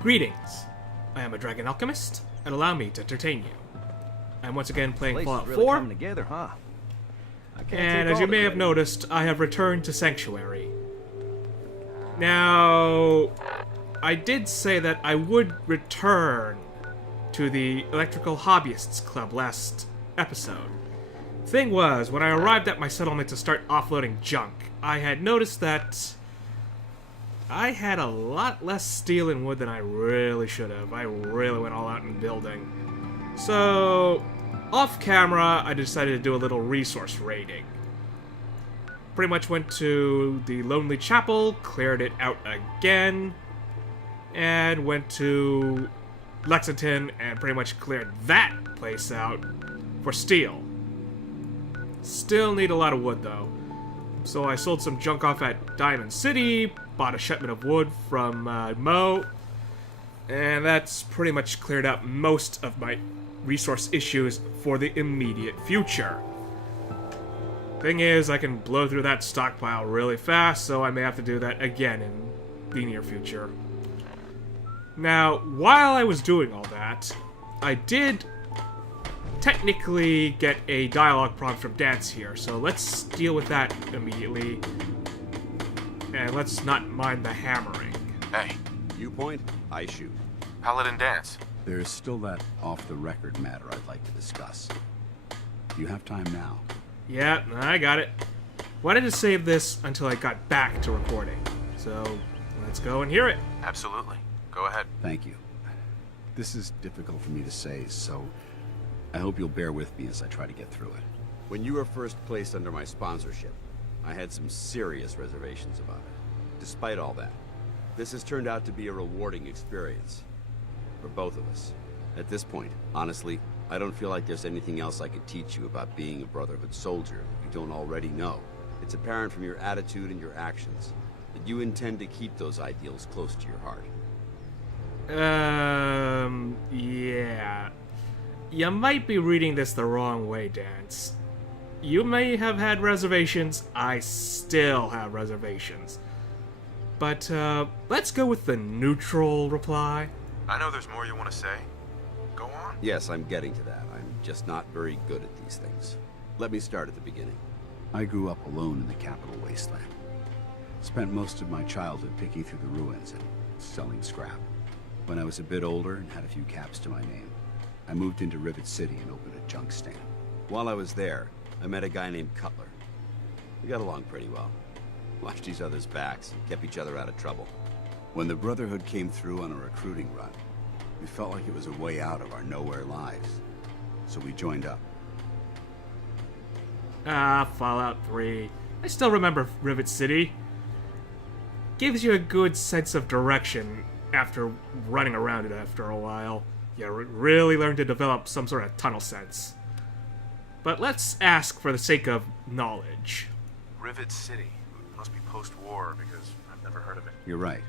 Greetings. I am a dragon alchemist, and allow me to entertain you. I'm once again playing Place Fallout is really 4, coming together, huh? I can't and take as you all may the have credit. noticed, I have returned to Sanctuary. Now, I did say that I would return to the Electrical Hobbyists Club last episode. Thing was, when I arrived at my settlement to start offloading junk, I had noticed that I had a lot less steel and wood than I really should have. I really went all out in building. So, off camera, I decided to do a little resource raiding. Pretty much went to the Lonely Chapel, cleared it out again, and went to Lexington and pretty much cleared that place out for steel. Still need a lot of wood though. So I sold some junk off at Diamond City, bought a shipment of wood from Mo, and that's pretty much cleared up most of my resource issues for the immediate future. Thing is, I can blow through that stockpile really fast, so I may have to do that again in the near future. Now, while I was doing all that, I did technically get a dialogue prompt from Dance here, so let's deal with that immediately. And let's not mind the hammering. Hey, You point, I shoot. Paladin Dance. There's still that off-the-record matter I'd like to discuss. Do you have time now? Yeah, I got it. Wanted to save this until I got back to recording. So, let's go and hear it. Absolutely. Go ahead. Thank you. This is difficult for me to say, so I hope you'll bear with me as I try to get through it. When you were first placed under my sponsorship, I had some serious reservations about it. Despite all that, this has turned out to be a rewarding experience. For both of us. At this point, honestly, I don't feel like there's anything else I could teach you about being a Brotherhood soldier that you don't already know. It's apparent from your attitude and your actions that you intend to keep those ideals close to your heart. Yeah. You might be reading this the wrong way, Dance. You may have had reservations, I still have reservations. But, let's go with the neutral reply. I know there's more you want to say. Go on. Yes, I'm getting to that. I'm just not very good at these things. Let me start at the beginning. I grew up alone in the capital wasteland. Spent most of my childhood picking through the ruins and selling scrap. When I was a bit older and had a few caps to my name, I moved into Rivet City and opened a junk stand. While I was there, I met a guy named Cutler. We got along pretty well. Watched each other's backs and kept each other out of trouble. When the Brotherhood came through on a recruiting run, we felt like it was a way out of our nowhere lives. So we joined up. Fallout 3. I still remember Rivet City. Gives you a good sense of direction after running around it after a while. You really learn to develop some sort of tunnel sense. But let's ask for the sake of knowledge. Rivet City. Must be post-war because I've never heard of it. You're right.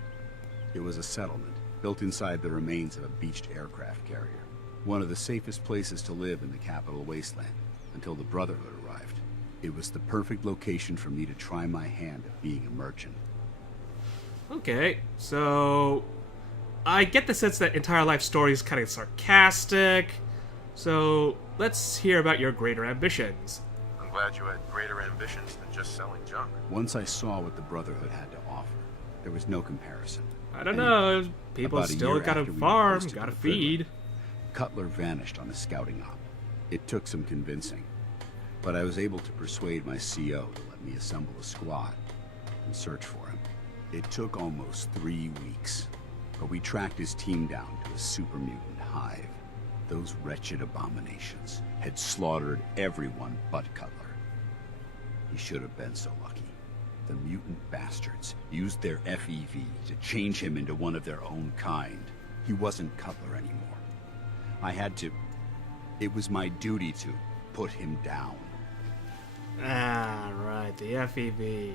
It was a settlement, built inside the remains of a beached aircraft carrier. One of the safest places to live in the capital wasteland, until the Brotherhood arrived. It was the perfect location for me to try my hand at being a merchant. Okay, so I get the sense that entire life story is kind of sarcastic. So let's hear about your greater ambitions. I'm glad you had greater ambitions than just selling junk. Once I saw what the Brotherhood had to offer, there was no comparison. I don't know, people about a still year gotta after we farm, posted gotta the Finland, feed. Cutler vanished on a scouting op. It took some convincing, but I was able to persuade my CO to let me assemble a squad and search for him. It took almost 3 weeks, but we tracked his team down to a super mutant hive. Those wretched abominations had slaughtered everyone but Cutler. He should have been so lucky. The mutant bastards used their FEV to change him into one of their own kind. He wasn't Cutler anymore. I had to... It was my duty to put him down. Ah, right, the FEV.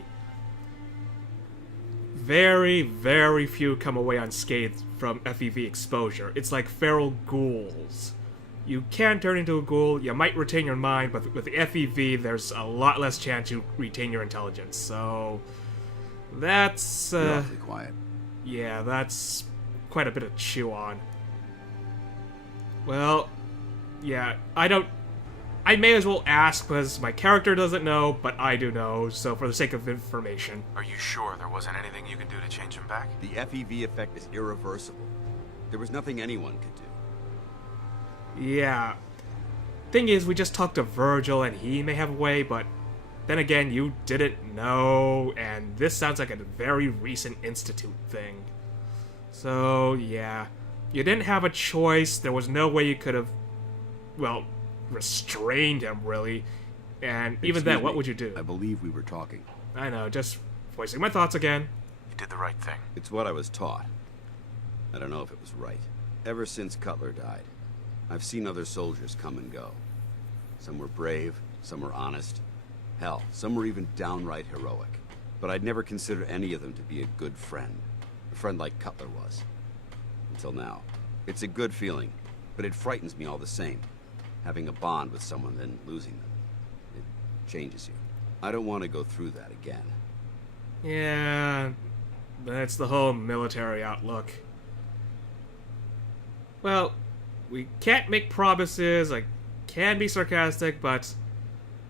Very, very few come away unscathed from FEV exposure. It's like feral ghouls. You can turn into a ghoul, you might retain your mind, but with the FEV, there's a lot less chance you retain your intelligence, so... That's, You're awfully quiet. yeah, that's quite a bit of chew on. Well, yeah, I may as well ask because my character doesn't know, but I do know, so for the sake of information. Are you sure there wasn't anything you could do to change him back? The FEV effect is irreversible. There was nothing anyone could do. Yeah. Thing is, we just talked to Virgil and he may have a way, but then again, you didn't know, and this sounds like a very recent Institute thing. So, yeah. You didn't have a choice, there was no way you could have, well, restrained him, really. And even Excuse then, me, what would you do? I believe we were talking. I know, just voicing my thoughts again. You did the right thing. It's what I was taught. I don't know if it was right. Ever since Cutler died, I've seen other soldiers come and go. Some were brave, some were honest. Hell, some were even downright heroic. But I'd never considered any of them to be a good friend. A friend like Cutler was. Until now. It's a good feeling, but it frightens me all the same. Having a bond with someone, then losing them. It changes you. I don't want to go through that again. Yeah, that's the whole military outlook. Well, we can't make promises, I can be sarcastic, but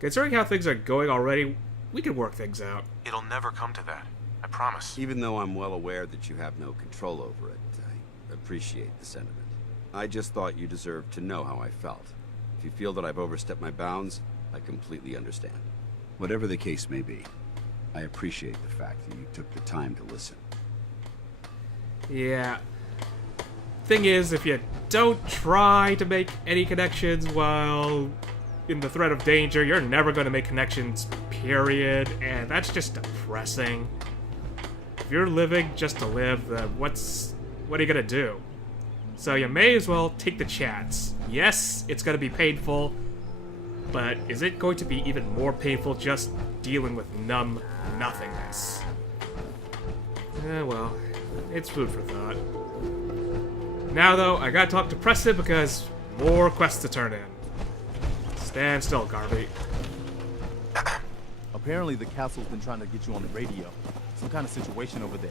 considering how things are going already, we can work things out. It'll never come to that. I promise. Even though I'm well aware that you have no control over it, I appreciate the sentiment. I just thought you deserved to know how I felt. If you feel that I've overstepped my bounds, I completely understand. Whatever the case may be, I appreciate the fact that you took the time to listen. Yeah. Thing is, if you don't try to make any connections while in the threat of danger, you're never going to make connections, period, and that's just depressing. If you're living just to live, then what are you going to do? So you may as well take the chance. Yes, it's going to be painful, but is it going to be even more painful just dealing with numb nothingness? Well, it's food for thought. Now, though, I gotta talk to Preston because more quests to turn in. Stand still, Garvey. Apparently the castle's been trying to get you on the radio. Some kind of situation over there.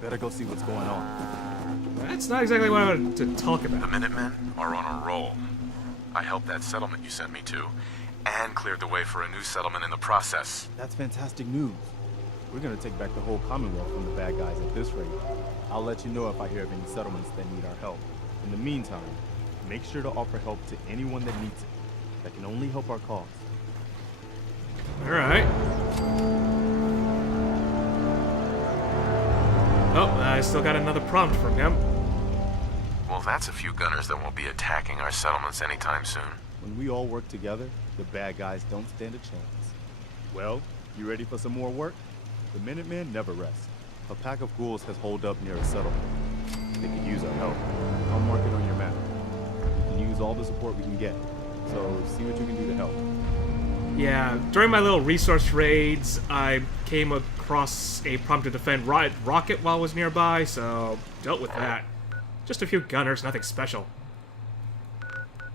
Better go see what's going on. That's not exactly what I wanted to talk The about. Minutemen are on a roll. I helped that settlement you sent me to, and cleared the way for a new settlement in the process. That's fantastic news. We're gonna take back the whole Commonwealth from the bad guys at this rate. I'll let you know if I hear of any settlements that need our help. In the meantime, make sure to offer help to anyone that needs it. That can only help our cause. Alright. Oh, I still got another prompt from him. Well, that's a few gunners that won't be attacking our settlements anytime soon. When we all work together, the bad guys don't stand a chance. Well, you ready for some more work? The Minutemen never rest. A pack of ghouls has holed up near a settlement. They could use our help. I'll mark it on your map. We can use all the support we can get. So see what you can do to help. Yeah, during my little resource raids, I came across a prompt to defend Rocket while I was nearby, so dealt with that. Just a few gunners, nothing special.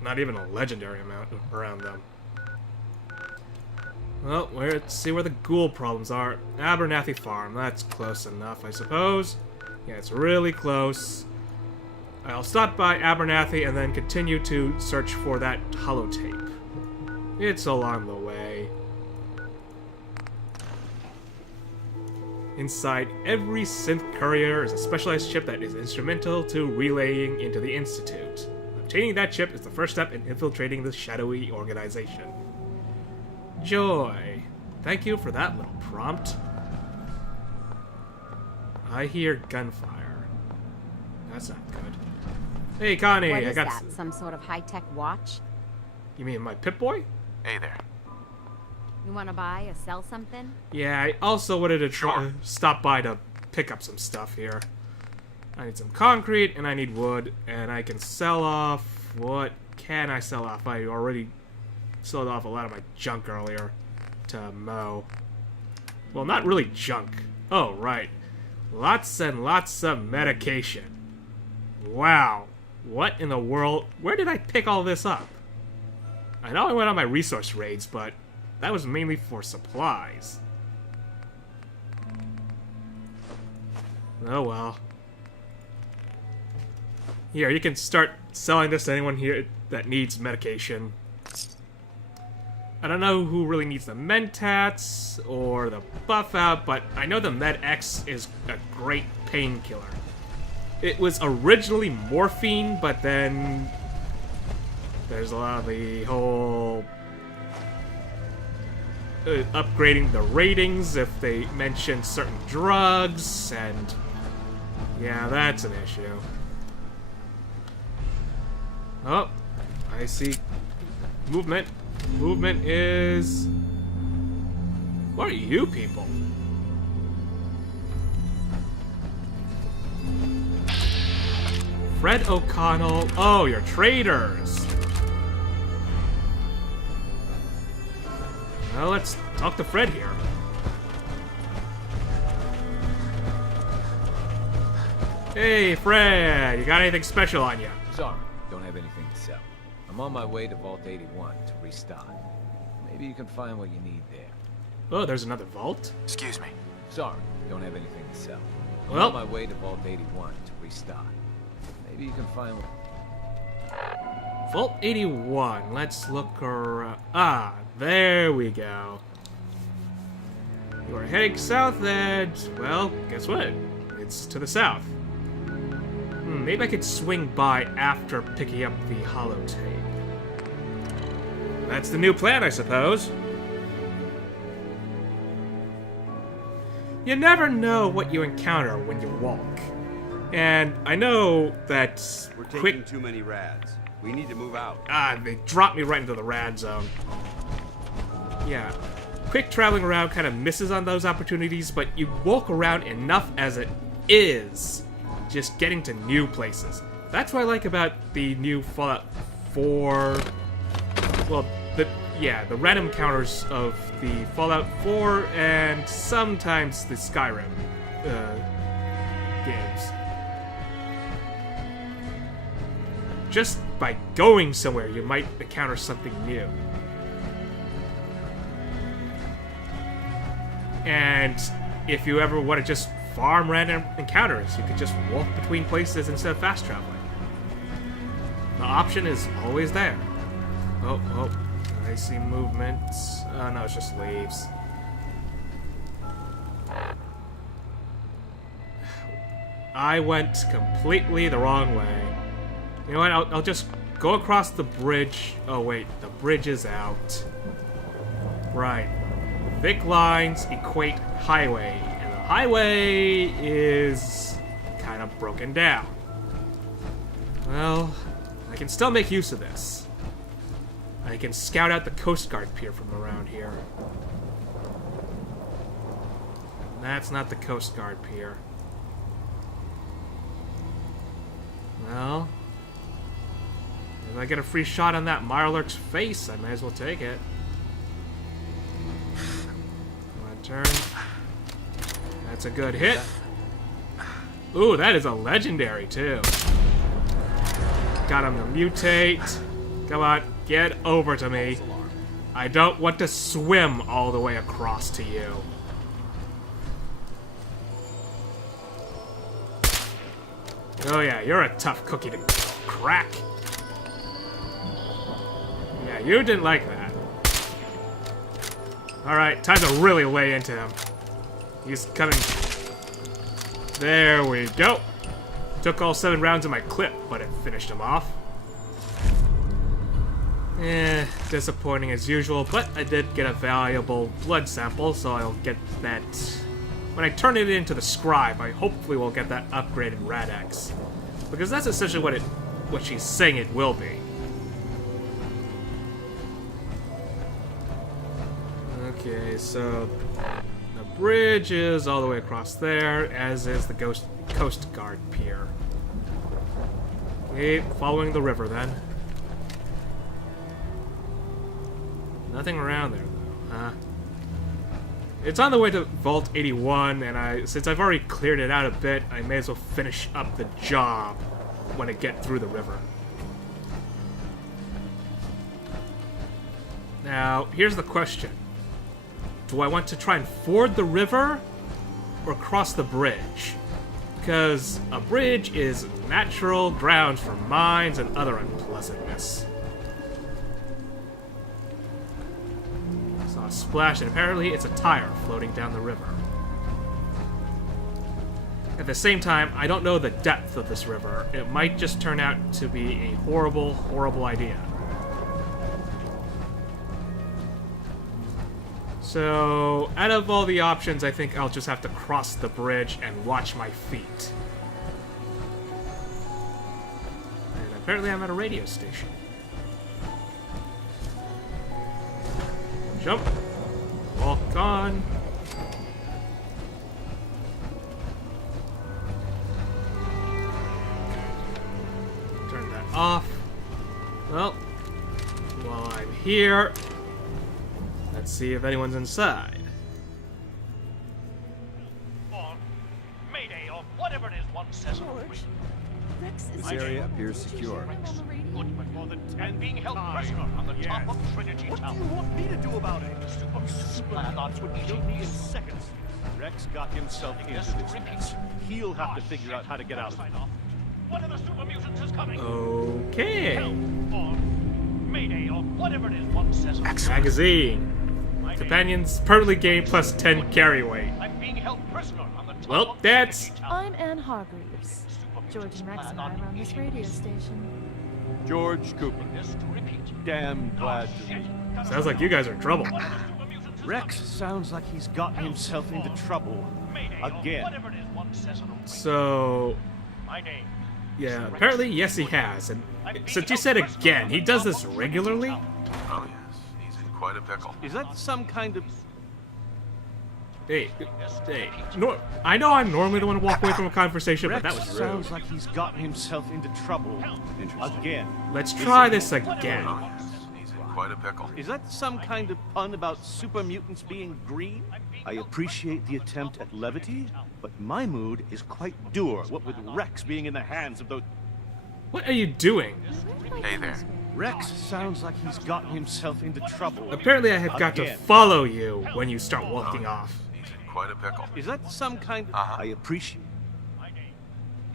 Not even a legendary amount around them. Well, let's see where the ghoul problems are. Abernathy Farm, that's close enough, I suppose. Yeah, it's really close. I'll stop by Abernathy and then continue to search for that holotape. It's along the way. Inside every synth courier is a specialized chip that is instrumental to relaying into the Institute. Obtaining that chip is the first step in infiltrating the shadowy organization. Joy. Thank you for that little prompt. I hear gunfire. That's not good. Hey, Connie, What I is got... that? Some sort of high-tech watch? You mean my Pip-Boy? Hey there. You want to buy or sell something? Yeah, I also wanted to Sure. stop by to pick up some stuff here. I need some concrete, and I need wood, and I can sell off... What can I sell off? I already sold off a lot of my junk earlier to Mo. Well, not really junk. Oh, right. Lots and lots of medication. Wow. What in the world? Where did I pick all this up? I know I went on my resource raids, but that was mainly for supplies. Oh well. Here, you can start selling this to anyone here that needs medication. I don't know who really needs the Mentats or the Buff Out, but I know the Med X is a great painkiller. It was originally morphine, but then there's a lot of the whole upgrading the ratings if they mention certain drugs, and yeah, that's an issue. Oh, I see movement. Movement is... What are you people? Fred O'Connell. Oh, you're traders. Well, let's talk to Fred here. Hey, Fred, you got anything special on you? Sorry, don't have anything to sell. I'm on my way to Vault 81 to restock. Maybe you can find what you need there. Oh, there's another vault? Excuse me. Sorry, don't have anything to sell. I'm Well- on my way to Vault 81 to restock. Maybe you can find what... Vault 81. Let's look around. Ah, there we go. You are heading south and, well, guess what? It's to the south. Maybe I could swing by after picking up the holotape. That's the new plan, I suppose. You never know what you encounter when you walk. And I know that We're taking quick... too many rads. We need to move out. Ah, they dropped me right into the rad zone. Yeah. Quick traveling around kind of misses on those opportunities, but you walk around enough as it is. Just getting to new places. That's what I like about the new Fallout 4... Well, the random encounters of the Fallout 4 and sometimes the Skyrim games. Just by going somewhere, you might encounter something new. And if you ever want to just farm random encounters, you could just walk between places instead of fast traveling. The option is always there. Oh, I see movement. Oh no, it's just leaves. I went completely the wrong way. You know what, I'll just go across the bridge. Oh wait, the bridge is out. Right. Thick lines equate highway, and the highway is kind of broken down. Well, I can still make use of this. I can scout out the Coast Guard pier from around here. That's not the Coast Guard pier. Well, if I get a free shot on that Mirelurk's face, I may as well take it. My turn. That's a good hit. Ooh, that is a legendary, too. Got him to mutate. Come on, get over to me. I don't want to swim all the way across to you. Oh yeah, you're a tough cookie to crack. Yeah, you didn't like that. Alright, time to really lay into him. He's coming. There we go. Took all 7 rounds of my clip, but it finished him off. Disappointing as usual, but I did get a valuable blood sample, so I'll get that... When I turn it into the scribe, I hopefully will get that upgraded Rad-X. Because that's essentially what she's saying it will be. Okay, so the bridge is all the way across there, as is the Coast Guard pier. Okay, following the river then. Nothing around there though, huh? It's on the way to Vault 81, and since I've already cleared it out a bit, I may as well finish up the job when I get through the river. Now, here's the question. Do I want to try and ford the river or cross the bridge? because a bridge is natural ground for mines and other unpleasantness. Saw a splash, and apparently it's a tire floating down the river. At the same time, I don't know the depth of this river. It might just turn out to be a horrible, horrible idea. So, out of all the options, I think I'll just have to cross the bridge and watch my feet. And apparently I'm at a radio station. Jump. Walk on. Turn that off. Well, while I'm here, let's see if anyone's inside. Or Mayday, or whatever it is one says on the radio. This area appears secure. Good, but more than 10 being held prisoner on the top of Trinity Tower. What do you want me to do about it? Supermutants would kill me in seconds. Rex got himself into this mess. He'll have to figure out how to get out of it. One of the super mutants is coming. Okay. Or Mayday, or whatever it is one says on the radio. Magazine. Companions permanently gain plus 10 carry weight. I'm being held prisoner on the top Well, of that's... Trinity Tower. I'm Anne Hargreaves. George and Rex and I run this radio station. George Cooper. Damn glad to meet you. Sounds like you guys are in trouble. Rex sounds like he's gotten himself into trouble. Again. Whatever it is one says on the radio. So... My name. yeah, apparently, yes, he has. And since you said again, he does this regularly? Oh, yes. He's in quite a pickle. Is that some kind of... Hey, no, I know I'm normally the one to walk away from a conversation, but Rex that was rude. sounds like he's gotten himself into trouble. Again. Let's try this again. Oh, yes. He's in quite a pickle. Is that some kind of pun about super mutants being green? I appreciate the attempt at levity, but my mood is quite dour, what with Rex being in the hands of those... What are you doing? Hey there. Rex sounds like he's gotten himself into trouble. Apparently I have got to Again. follow you when you start walking off. He's in quite a pickle. Is that some kind of... Uh-huh. I appreciate... My name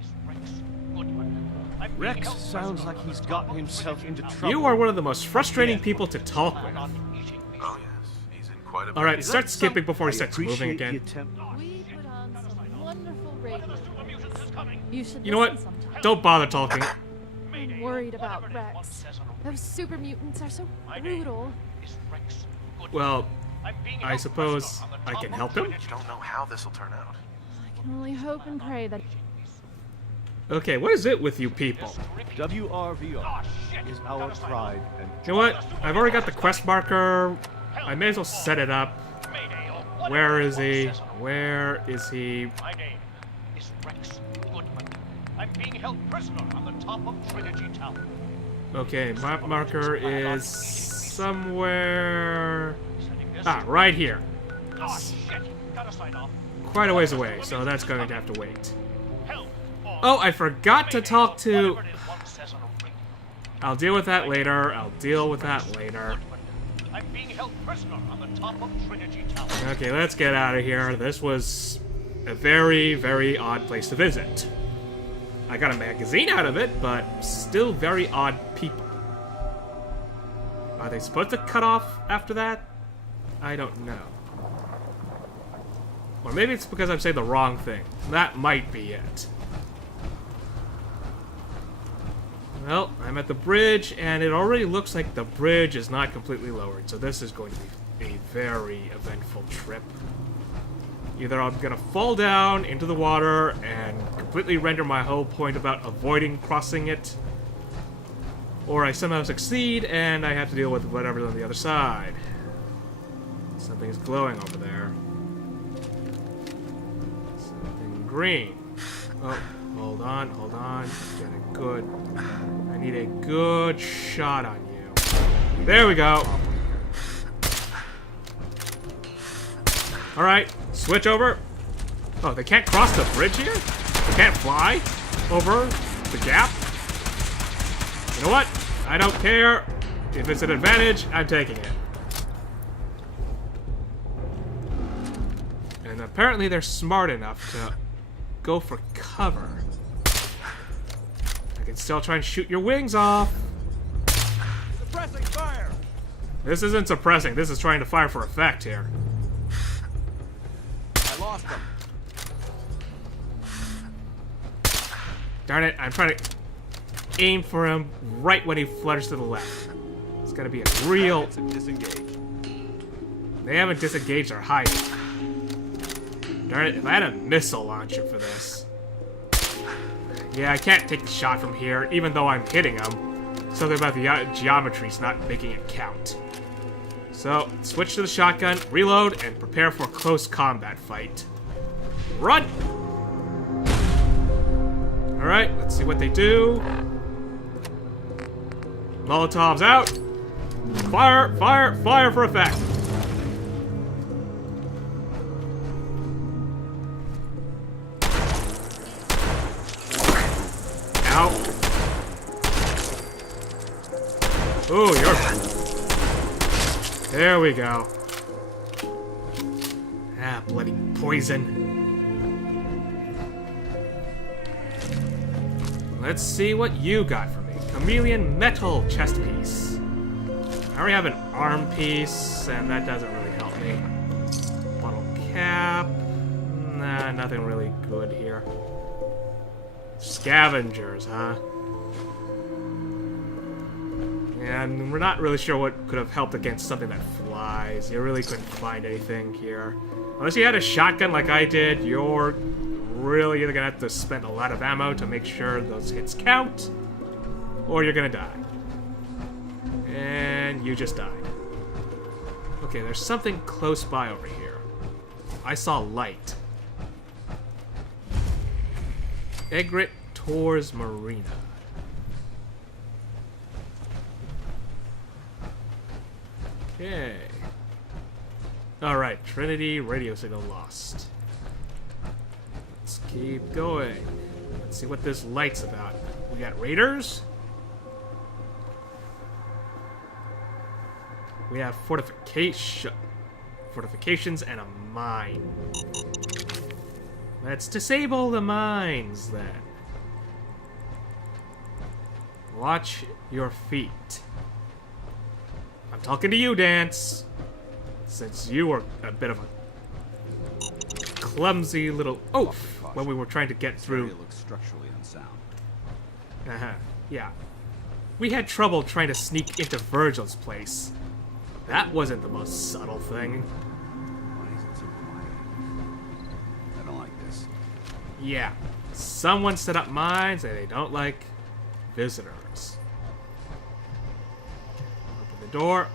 is Rex Goodman. I'm being Rex held sounds prisoner like on he's the top gotten of himself Trinity into Tower. trouble. You are one of the most frustrating Again. people to talk with. Not eating me. Oh, yes. He's in quite a pickle. Alright, Is that start skipping some- before he I starts moving appreciate again. the attempt. We put on some wonderful radio. Super mutants is coming. You should You know what? listen sometime. Don't bother talking. I'm worried about Rex. Those super mutants are so brutal. Well, I suppose I can help him? You don't know how this will turn out. I can only hope and pray that... Okay, what is it with you people? WRVR is our pride and You know what? I've already got the quest marker. I may as well set it up. Where is he? Where is he? My name is Rex Goodman. I'm being held prisoner on the top of Trinity Tower. Okay, map marker is somewhere... ah, right here. Oh shit! Gotta sign off. Quite a ways away, so that's going to have to wait. Help! Oh, I forgot to talk to... Whatever it is one says on a ring. I'll deal with that later. I'll deal with that later. I'm being held prisoner on the top of Trinity Tower. Okay, let's get out of here. This was a very, very odd place to visit. I got a magazine out of it, but still very odd people. Are they supposed to cut off after that? I don't know. Or maybe it's because I'm saying the wrong thing. That might be it. Well, I'm at the bridge, and it already looks like the bridge is not completely lowered, so this is going to be a very eventful trip. Either I'm gonna fall down into the water and completely render my whole point about avoiding crossing it, or I somehow succeed and I have to deal with whatever's on the other side. Something's glowing over there. Something green. Oh, hold on, hold on. Get a good... I need a good shot on you. There we go. Alright, switch over. Oh, they can't cross the bridge here? They can't fly over the gap? You know what? I don't care. If it's an advantage, I'm taking it. And apparently they're smart enough to go for cover. I can still try and shoot your wings off. Suppressing fire! This isn't suppressing, this is trying to fire for effect here. I lost him. Darn it, I'm trying to aim for him right when he flutters to the left. It's gonna be a real... They haven't disengaged their height. Darn it, if I had a missile launcher for this. Yeah, I can't take the shot from here, even though I'm hitting him. Something about the geometry's not making it count. So, switch to the shotgun, reload, and prepare for a close combat fight. Run! Alright, let's see what they do. Molotov's out. Fire, fire, fire for effect. Ow. Ooh, you're... There we go. Ah, bloody poison. Let's see what you got for me. Chameleon metal chest piece. I already have an arm piece, and that doesn't really help me. Bottle cap. Nah, nothing really good here. Scavengers, huh? And we're not really sure what could have helped against something that flies. You really couldn't find anything here. Unless you had a shotgun like I did, you're really either gonna have to spend a lot of ammo to make sure those hits count, or you're gonna die. And you just died. Okay, there's something close by over here. I saw light. Egret Tours Marina. Okay. Alright, Trinity radio signal lost. Let's keep going. Let's see what this light's about. We got raiders. We have fortifications and a mine. Let's disable the mines then. Watch your feet. I'm talking to you, Dance. Since you were a bit of a clumsy little oaf when we were trying to get through. It looks structurally unsound. Yeah. We had trouble trying to sneak into Virgil's place. That wasn't the most subtle thing. Why is it so quiet? I don't like this. Yeah. Someone set up mines and they don't like visitors. Open the door.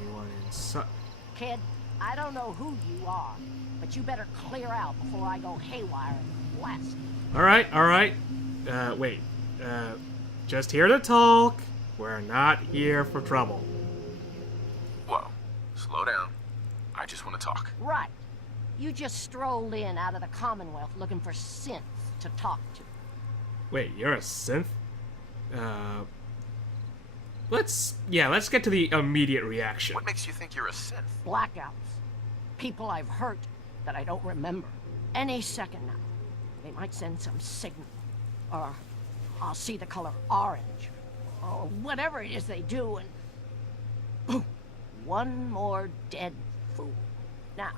Anyone inside? Kid, I don't know who you are, but you better clear out before I go haywire and blast. Alright. Wait. Just here to talk. We're not here for trouble. Whoa, slow down. I just want to talk. Right. You just strolled in out of the Commonwealth looking for synths to talk to. Wait, you're a synth? Let's get to the immediate reaction. What makes you think you're a synth? Blackouts. People I've hurt that I don't remember. Any second now. They might send some signal. Or I'll see the color orange. Or whatever it is they do, and boom, one more dead fool. Now,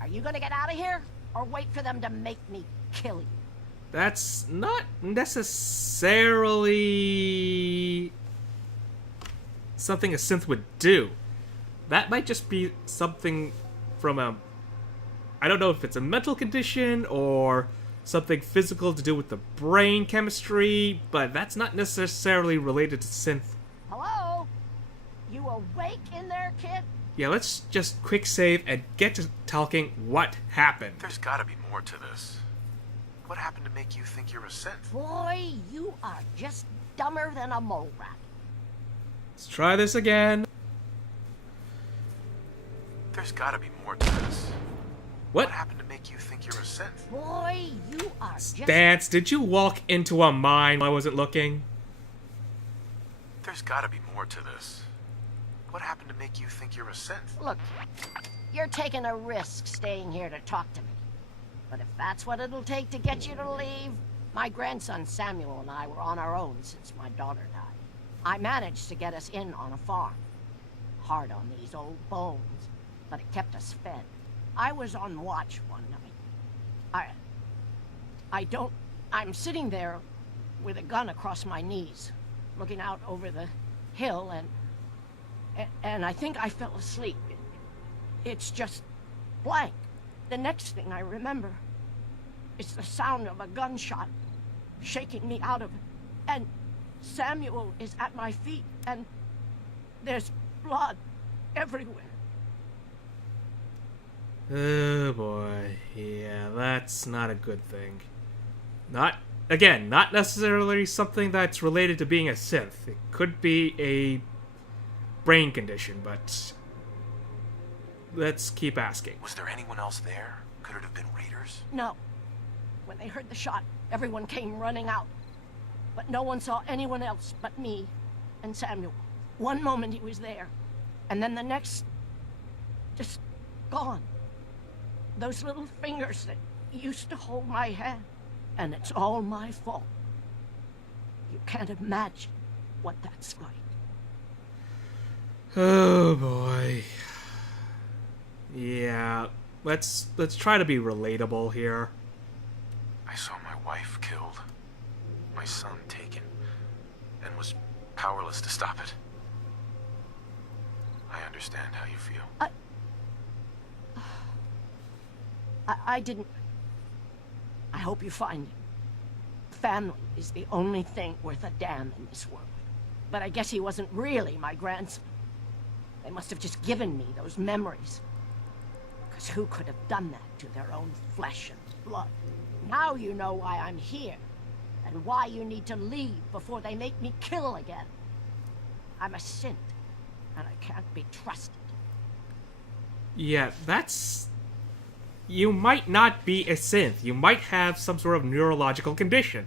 are you gonna get out of here, or wait for them to make me kill you? That's not necessarily something a synth would do. That might just be something from a... I don't know if it's a mental condition or something physical to do with the brain chemistry, but that's not necessarily related to synth. Hello? You awake in there, kid? Yeah, let's just quick save and get to talking what happened. There's gotta be more to this. What happened to make you think you're a synth? Boy, you are just dumber than a mole rat. Let's try this again. There's gotta be more to this. What happened to make you think you're a synth? Boy, you are just... Dance, did you walk into a mine while I wasn't looking? There's gotta be more to this. What happened to make you think you're a synth? Look, you're taking a risk staying here to talk to me. But if that's what it'll take to get you to leave, my grandson Samuel and I were on our own since my daughter died. I managed to get us in on a farm. Hard on these old bones, but it kept us fed. I was on watch one night. I'm sitting there with a gun across my knees, looking out over the hill, and I think I fell asleep. It's just blank. The next thing I remember is the sound of a gunshot shaking me out of it. And Samuel is at my feet, and there's blood everywhere. Oh boy, yeah, that's not a good thing. Not necessarily something that's related to being a synth. It could be a brain condition, but let's keep asking. Was there anyone else there? Could it have been raiders? No. When they heard the shot, everyone came running out. But no one saw anyone else but me and Samuel. One moment he was there, and then the next, just gone. Those little fingers that used to hold my hand, and it's all my fault. You can't imagine what that's like. Oh boy. Yeah, let's try to be relatable here. I saw my wife killed, my son taken, and was powerless to stop it. I understand how you feel. I didn't. I hope you find him. Family is the only thing worth a damn in this world. But I guess he wasn't really my grandson. They must have just given me those memories. Because who could have done that to their own flesh and blood? Now you know why I'm here, and why you need to leave before they make me kill again. I'm a synth, and I can't be trusted. Yeah, that's... You might not be a synth. You might have some sort of neurological condition.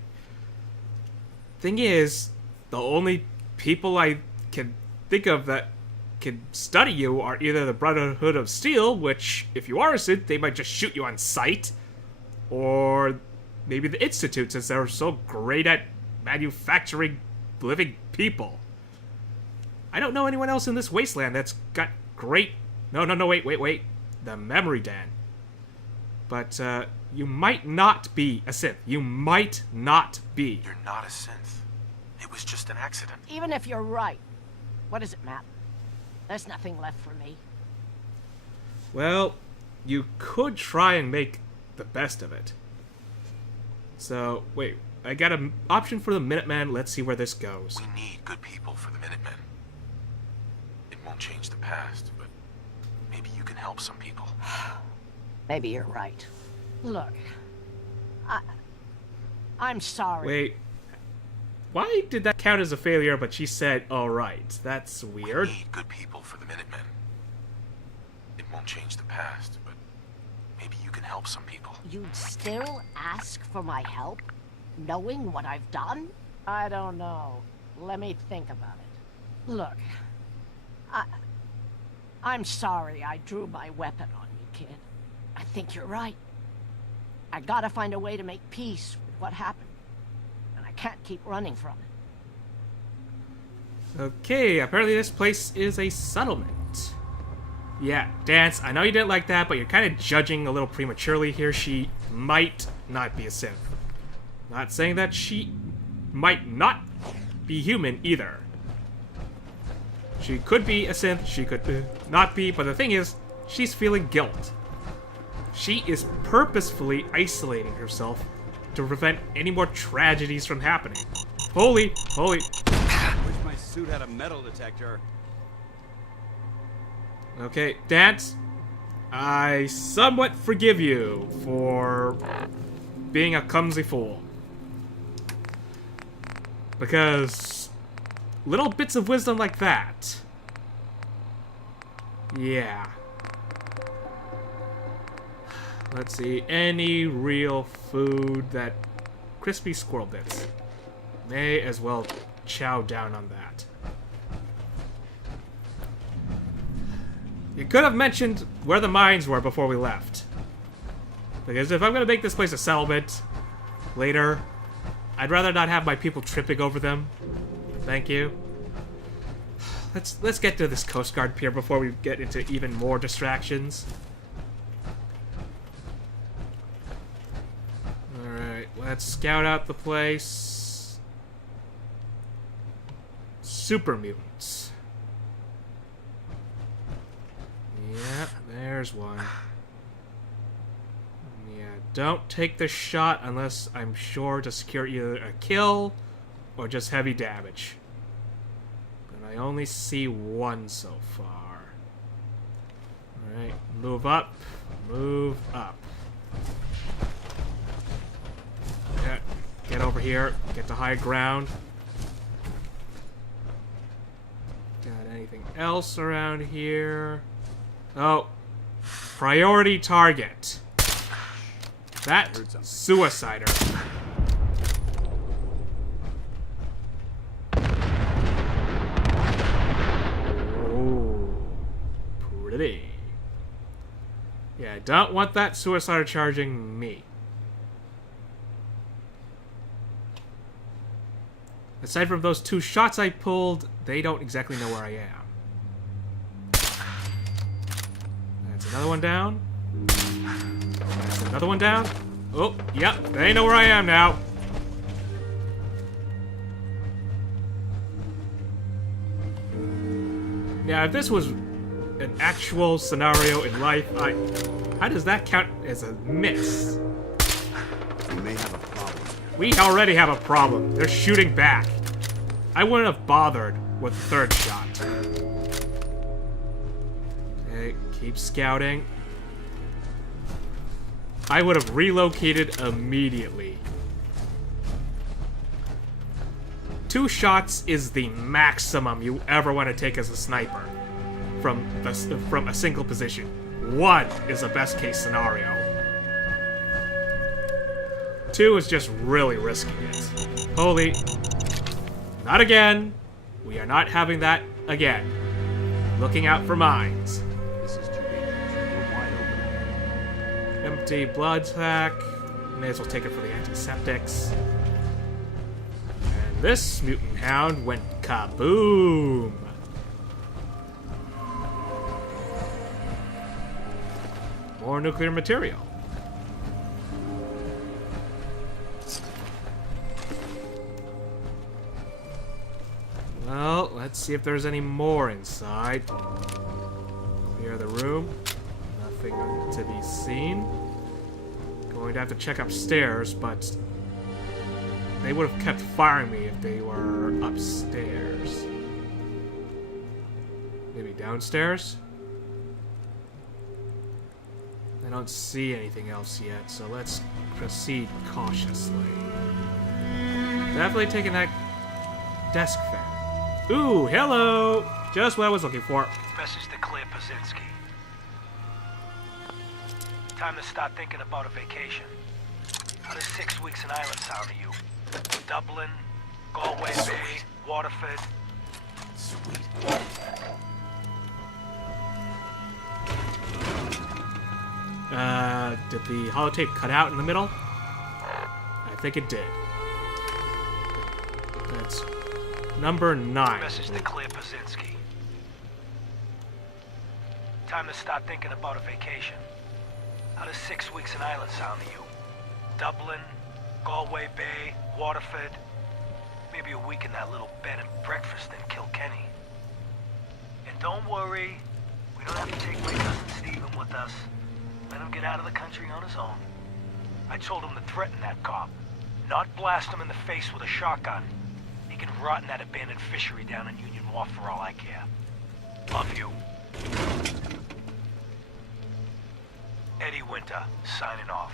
Thing is, the only people I can think of that can study you are either the Brotherhood of Steel, which, if you are a synth, they might just shoot you on sight, or maybe the Institute, since they're so great at manufacturing living people. I don't know anyone else in this wasteland that's got great... No, wait. The Memory Den. But, you might not be a synth. You might not be. You're not a synth. It was just an accident. Even if you're right, what does it matter? There's nothing left for me. Well, you could try and make the best of it. So, wait, I got an option for the Minutemen. Let's see where this goes. We need good people for the Minutemen. It won't change the past, but maybe you can help some people. Maybe you're right. Look, I'm sorry. Wait, why did that count as a failure, but she said, alright? That's weird. We need good people for the Minutemen. It won't change the past, but maybe you can help some people. You'd still ask for my help, knowing what I've done? I don't know. Let me think about it. Look, I'm sorry I drew my weapon on you, kid. I think you're right. I gotta find a way to make peace with what happened. And I can't keep running from it. Okay, apparently this place is a settlement. Yeah, Dance, I know you didn't like that, but you're kind of judging a little prematurely here. She might not be a synth. Not saying that she might not be human either. She could be a synth, she could not be, but the thing is, she's feeling guilt. She is purposefully isolating herself to prevent any more tragedies from happening. Holy. Wish my suit had a metal detector. Okay, Dance, I somewhat forgive you for being a clumsy fool. Because little bits of wisdom like that, yeah. Let's see, any real food that... Crispy squirrel bits. May as well chow down on that. You could have mentioned where the mines were before we left. Because if I'm gonna make this place a settlement later, I'd rather not have my people tripping over them. Thank you. Let's get to this Coast Guard pier before we get into even more distractions. Alright, let's scout out the place. Super mutants. Yeah, there's one. Yeah, don't take the shot unless I'm sure to secure either a kill or just heavy damage. But I only see one so far. Alright, move up. Move up. Yeah, get over here. Get to high ground. Got anything else around here? Oh. Priority target. That suicider. Oh. Pretty. Yeah, I don't want that suicider charging me. Aside from those 2 shots I pulled, they don't exactly know where I am. That's another one down. That's another one down. Oh, yep, they know where I am now. Yeah, if this was an actual scenario in life, how does that count as a miss? We may have a problem. We already have a problem. They're shooting back. I wouldn't have bothered with the 3rd shot. Okay, keep scouting. I would have relocated immediately. 2 shots is the maximum you ever want to take as a sniper from a single position. 1 is a best case scenario. 2 is just really risking it. Holy. Not again. We are not having that again. Looking out for mines. This is too dangerous. We're wide open. Empty blood sack. May as well take it for the antiseptics. And this mutant hound went kaboom. More nuclear material. Well, let's see if there's any more inside. Clear the room. Nothing to be seen. Going to have to check upstairs, but they would have kept firing me if they were upstairs. Maybe downstairs? I don't see anything else yet, so let's proceed cautiously. Definitely taking that desk fan. Ooh, hello! Just what I was looking for. Message to Claire Pazinski. Time to start thinking about a vacation. How does 6 weeks in Ireland sound to you? Dublin, Galway Bay, Waterford. Sweet. Did the holotape cut out in the middle? I think it did. That's number 9. Message to Claire Pazinski. Time to start thinking about a vacation. How does 6 weeks in Ireland sound to you? Dublin, Galway Bay, Waterford. Maybe a week in that little bed and breakfast in Kilkenny. And don't worry, we don't have to take my cousin Stephen with us. Let him get out of the country on his own. I told him to threaten that cop, not blast him in the face with a shotgun. He can rot in that abandoned fishery down in Union Wharf for all I care. Love you. Eddie Winter, signing off.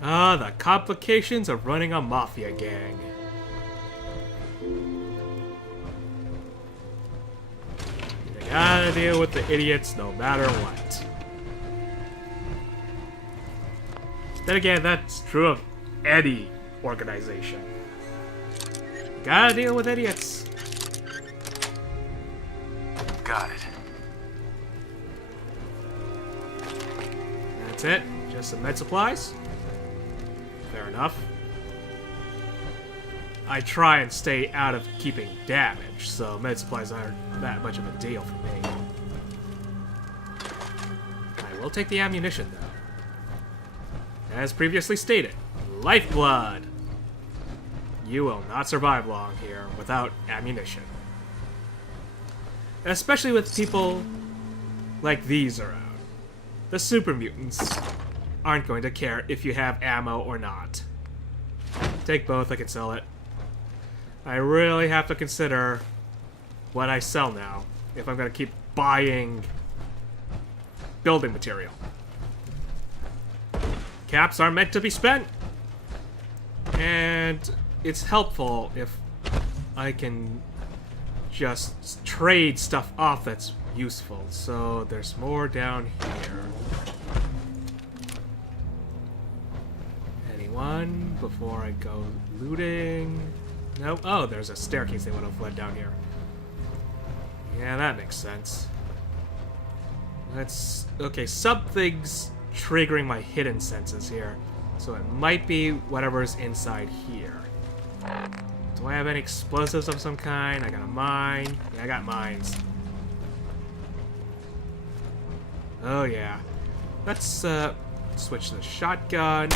Ah, the complications of running a mafia gang. You gotta deal with the idiots no matter what. Then again, that's true of any organization. You gotta deal with idiots. Got it. That's it? Just some med supplies? Fair enough. I try and stay out of keeping damage, so med supplies aren't that much of a deal for me. I will take the ammunition, though. As previously stated, lifeblood! You will not survive long here without ammunition. Especially with people like these around. The super mutants aren't going to care if you have ammo or not. Take both, I can sell it. I really have to consider what I sell now if I'm going to keep buying building material. Caps are meant to be spent, and it's helpful if I can just trade stuff off that's useful. So there's more down here. Anyone before I go looting? Nope. Oh, there's a staircase they would have led down here. Yeah, that makes sense. That's okay. Something's triggering my hidden senses here, so it might be whatever's inside here. Do I have any explosives of some kind? I got a mine. Yeah, I got mines. Oh yeah. Let's switch to the shotgun.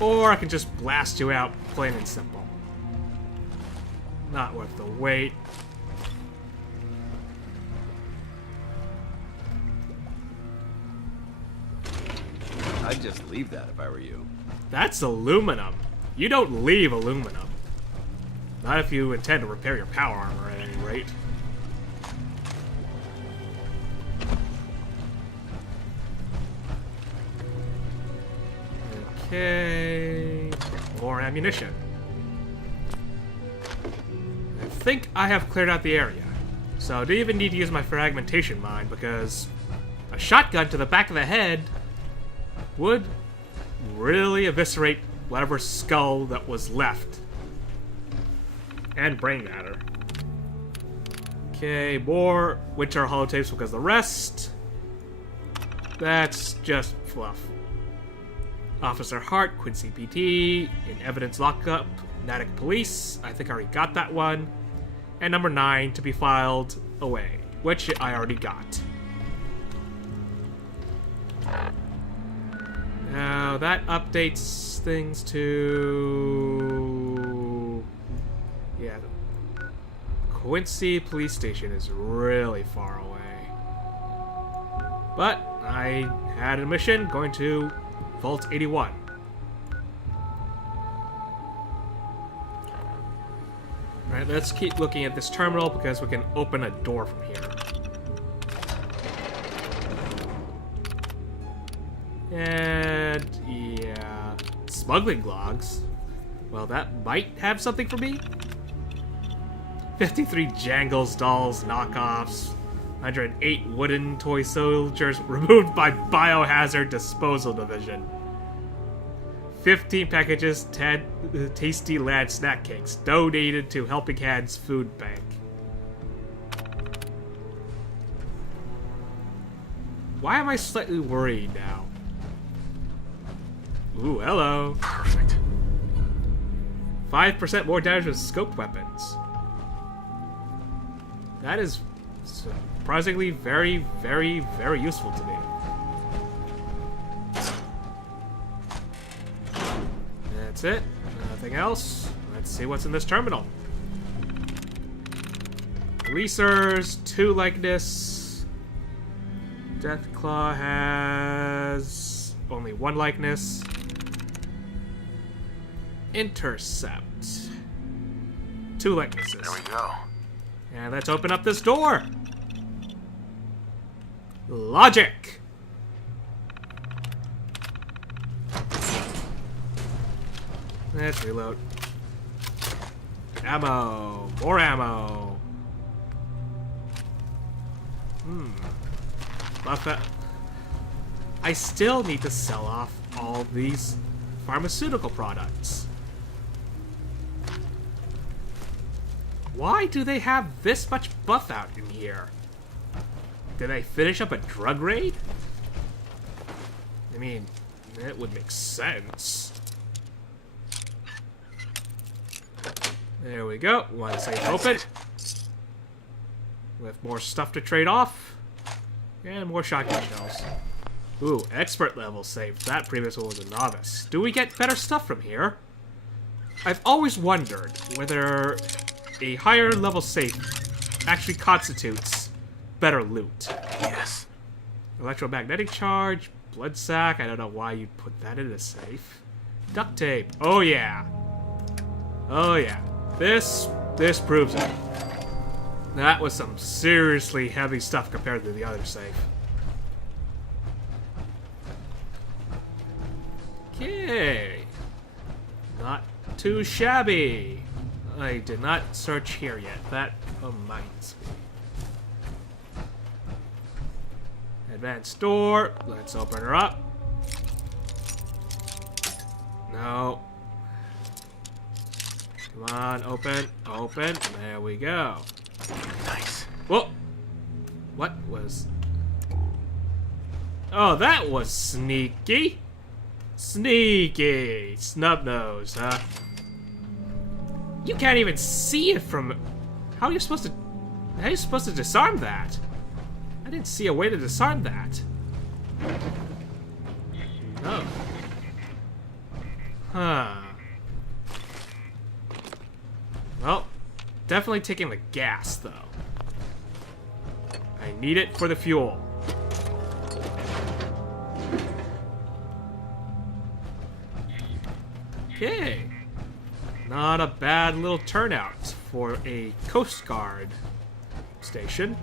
Or I can just blast you out, plain and simple. Not worth the wait. I'd just leave that if I were you. That's aluminum. You don't leave aluminum. Not if you intend to repair your power armor at any rate. Okay. More ammunition. I think I have cleared out the area. So I didn't even need to use my fragmentation mine because a shotgun to the back of the head would really eviscerate whatever skull that was left. And brain matter. Okay, more winter holotapes because the rest... that's just fluff. Officer Hart, Quincy PT, in evidence lockup, Natick Police, I think I already got that one. And number 9 to be filed away, which I already got. Now that updates things to... yeah. Quincy Police Station is really far away. But I had a mission going to Vault 81. Alright, let's keep looking at this terminal because we can open a door from here. And yeah, smuggling logs. Well, that might have something for me. 53 Jangles dolls knockoffs. 108 wooden toy soldiers removed by Biohazard Disposal Division. 15 packages, 10 Tasty Lad snack cakes donated to Helping Hands Food Bank. Why am I slightly worried now? Ooh, hello. Perfect. 5% more damage with scoped weapons. That is surprisingly very, very, very useful to me. That's it. Nothing else. Let's see what's in this terminal. Releasers, 2 likeness. Deathclaw has only 1 likeness. Intercept. 2 likenesses. There we go. And let's open up this door. Logic. Let's reload. Ammo. More ammo. Love that. I still need to sell off all these pharmaceutical products. Why do they have this much buff out in here? did I finish up a drug raid? I mean, that would make sense. There we go. One safe open. With more stuff to trade off. And more shotgun shells. Ooh, expert level safe. That previous one was a novice. Do we get better stuff from here? I've always wondered whether a higher level safe actually constitutes better loot. Yes. Electromagnetic charge, blood sac. I don't know why you'd put that in a safe. Duct tape. Oh yeah. Oh yeah. This proves it. That was some seriously heavy stuff compared to the other safe. Okay. Not too shabby. I did not search here yet. That reminds me. Advanced door. Let's open her up. No. Come on, open, open. There we go. Nice. Whoa! What was... Oh, that was sneaky. Sneaky. Snub nose, huh? You can't even see it from... How are you supposed to disarm that? I didn't see a way to disarm that. Oh. Huh. Well, definitely taking the gas, though. I need it for the fuel. Okay. Not a bad little turnout for a Coast Guard station.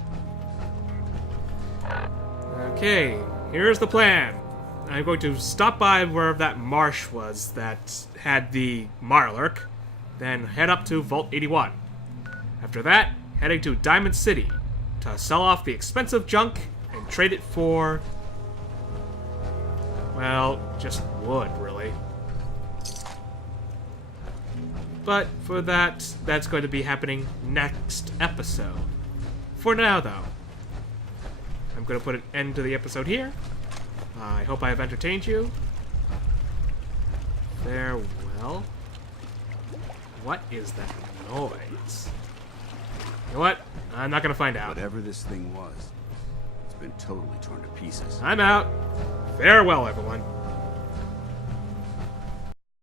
Okay, here's the plan. I'm going to stop by where that marsh was that had the Marlark, then head up to Vault 81. After that, heading to Diamond City to sell off the expensive junk and trade it for... well, just wood, really. But for that, that's going to be happening next episode. For now, though, I'm going to put an end to the episode here. I hope I have entertained you. Farewell. What is that noise? You know what? I'm not going to find out. Whatever this thing was, it's been totally torn to pieces. I'm out. Farewell, everyone.